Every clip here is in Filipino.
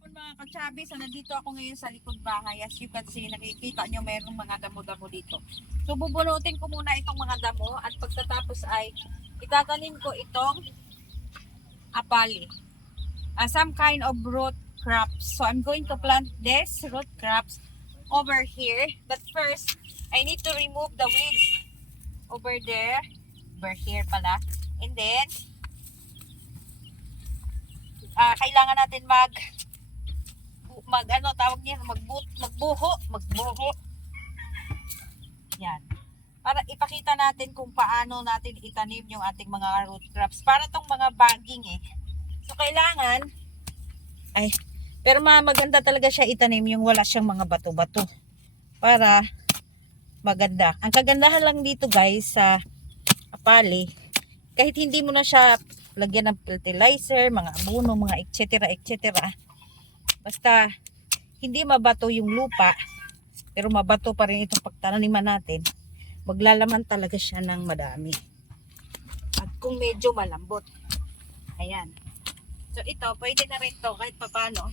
hapon mga ka-Chabby. So nandito ako ngayon sa likod bahay. As you can see, nakikita nyo mayroong mga damo-damo dito. So bubunutin ko muna itong mga damo at pagkatapos ay itatanim ko itong apali. Some kind of root crops. So I'm going to plant this root crops over here. But first, I need to remove the weeds over there. Over here pala. And then, kailangan natin mag ano tawag niya, magbuho. Yan. Para ipakita natin kung paano natin itanim yung ating mga root crops. Para tong mga bagging eh. So kailangan pero maganda talaga siya itanim yung wala siyang mga bato-bato. Para maganda. Ang kagandahan lang dito guys sa apali, kahit hindi mo na siya lagyan ng fertilizer, mga abono, mga etc. Basta hindi mabato yung lupa, pero mabato pa rin itong pagtaniman natin, maglalaman talaga siya ng madami. At kung medyo malambot. Ayan. So ito, pwede na rin to kahit papano.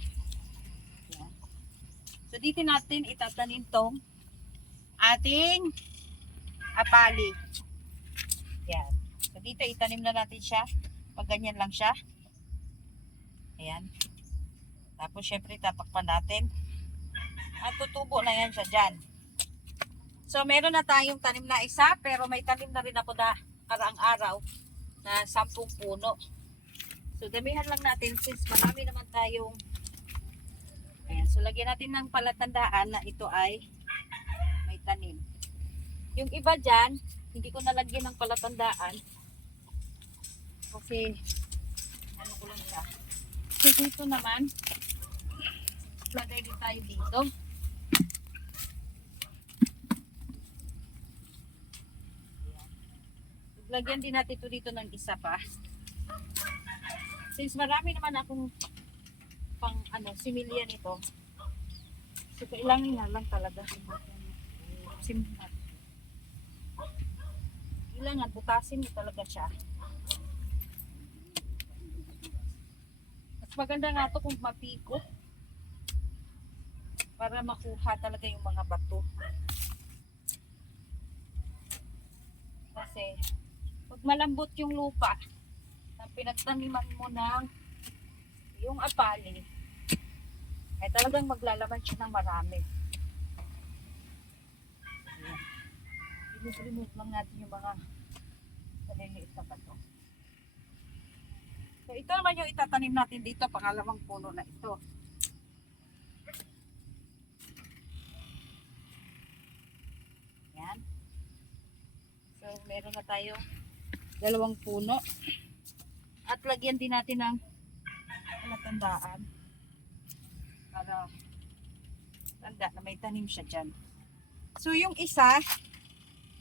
Ayan. So dito natin itatanim tong ating apali. Ayan. So dito itanim na natin siya. Pag ganyan lang siya. Ayan. Tapos syempre tatakpan natin. At tutubo na yan siya dyan. So meron na tayong tanim na isa. Pero may tanim na rin ako na karaang araw na 10 puno. So damihan lang natin since marami naman tayong. Ayan. So lagyan natin ng palatandaan na ito ay may tanim. Yung iba dyan, hindi ko nalagyan ng palatandaan. Kasi ano ko lang siya. So dito naman, lagay din tayo dito. Lagyan din natin ito dito ng isa pa. Since marami naman akong pang similya nito. So kailangan na lang talaga similya. Kailangan butasin mo talaga siya. Mas maganda nga ito kung mapikot. Para makuha talaga yung mga bato. Kasi pag malambot yung lupa na pinagtaniman mo ng yung apali, ay talagang maglalaman siya ng marami. I-remove lang natin yung mga maliliit na bato. So ito naman yung itatanim natin dito, pangalawang puno na ito. Yan. So meron na tayo 2 puno. At lagyan din natin ng palatandaan para tanda na may tanim siya dyan. So yung isa,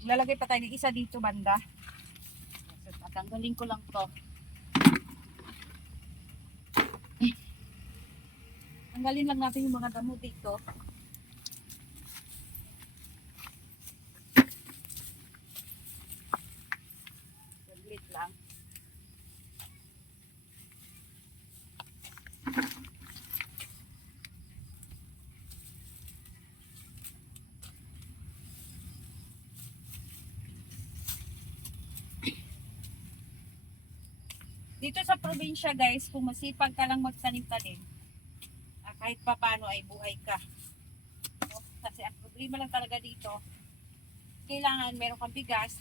lalagay pa tayo ng isa dito banda. So tatanggalin ko lang to. Tanggalin lang natin yung mga damo dito. Saglit lang. Dito sa probinsya guys, kung masipag ka lang magtanim-tanim, kahit papano ay buhay ka. No? Kasi ang problema lang talaga dito, kailangan meron kang bigas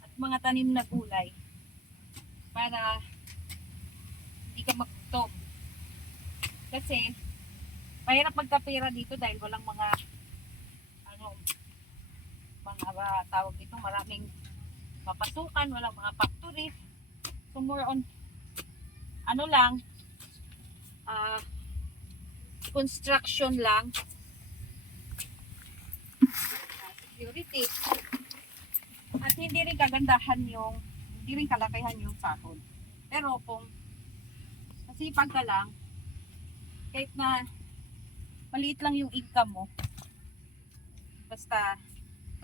at mga tanim na gulay para hindi ka magtom. Kasi mahirap magkapira dito dahil walang mga tawag dito, maraming mapasukan, walang mga factory. So more on lang construction lang, security, at hindi rin kagandahan hindi rin kalakihan yung sahod. Pero kung masipag ka lang, kahit na maliit lang yung income mo, basta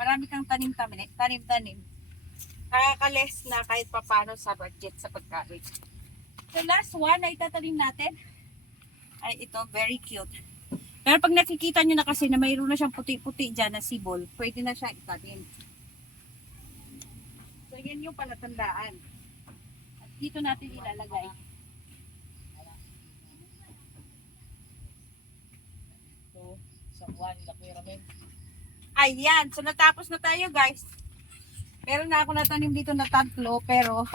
marami kang tanim-tanim, nakaka-less na kahit papano sa budget sa pagkain. So last one na itatanim natin Ay, ito, very cute. Pero pag nakikita nyo na kasi na mayroon na siyang puti-puti dyan na sibol, pwede na siya itanim. So, yan yung palatandaan. At dito natin ilalagay. So, sa kuwan, lakwira men. Ayan, so natapos na tayo guys. Meron na ako natanim dito na 3, pero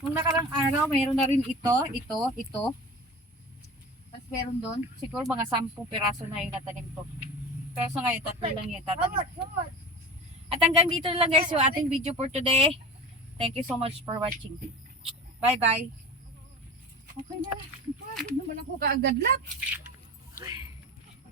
nung nakarang araw, meron na rin ito. Tapos meron doon, siguro mga 10 piraso na yung natanim ko. Pero so ngayon, 3 lang yung tatanim. At hanggang dito lang guys yung ating video for today. Thank you so much for watching. Bye-bye. Okay na. Ito, naman ako kaagad lang.